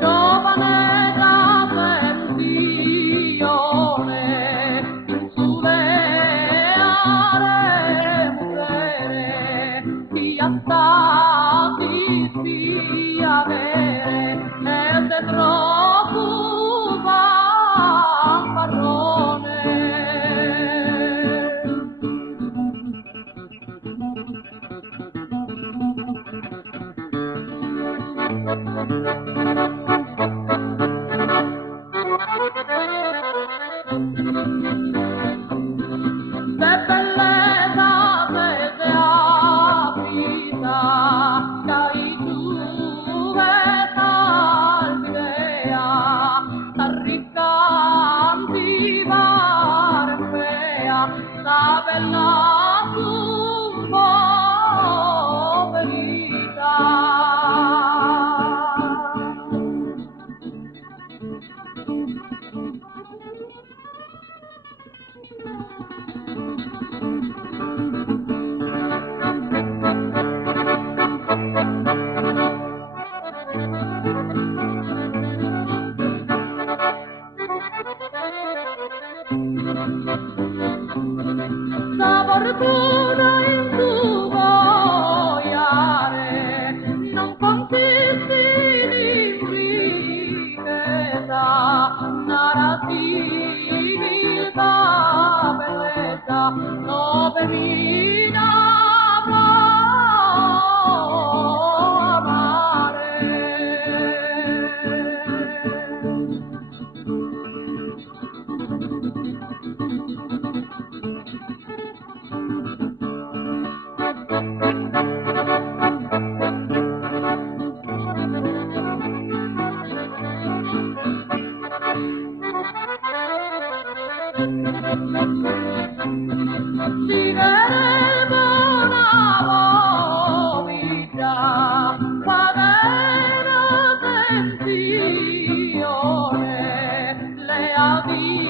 Giovane da pensione, in sulle aree mutere, sia stati sia avere, e se troppo fanfarrone. Se bellezza se aprita, cai tu e salvidea, t'arricanti varfea, la bella poverita. La fortuna in tuo boiare non consiste in ricchezza, narrativa bellezza, dove mina amare. Sigare buona vita, pagare attenzione, le avvicine